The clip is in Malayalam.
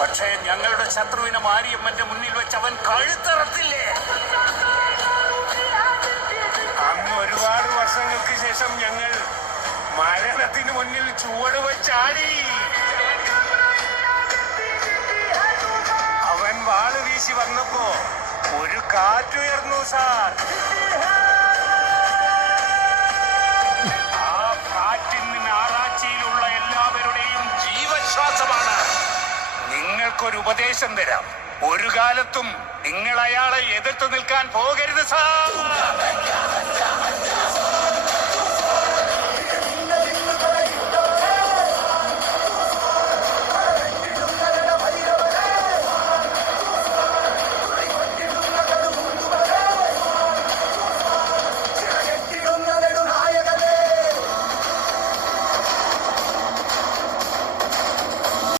പക്ഷേ ഞങ്ങളുടെ ശത്രുവിനെ മാരിയമ്മന്റെ മുന്നിൽ വെച്ച് അവൻ കഴുത്തറത്തില്ലേ? അന്ന് ഒരുപാട് വർഷങ്ങൾക്ക് ശേഷം ഞങ്ങൾ മരണത്തിന് മുന്നിൽ ചുവട് വെച്ചാടി. അവൻ വാള് വീശി വന്നപ്പോ ഒരു കാറ്റുയർന്നു സാർ. ആ കാറ്റിന് ആറാച്ചിയിലുള്ള എല്ലാവരുടെയും ജീവശ്വാസമാണ്. നിങ്ങൾക്കൊരു ഉപദേശം തരാം. ഒരു കാലത്തും നിങ്ങൾ അയാളെ എതിർത്ത് നിൽക്കാൻ പോകരുത് സാർ.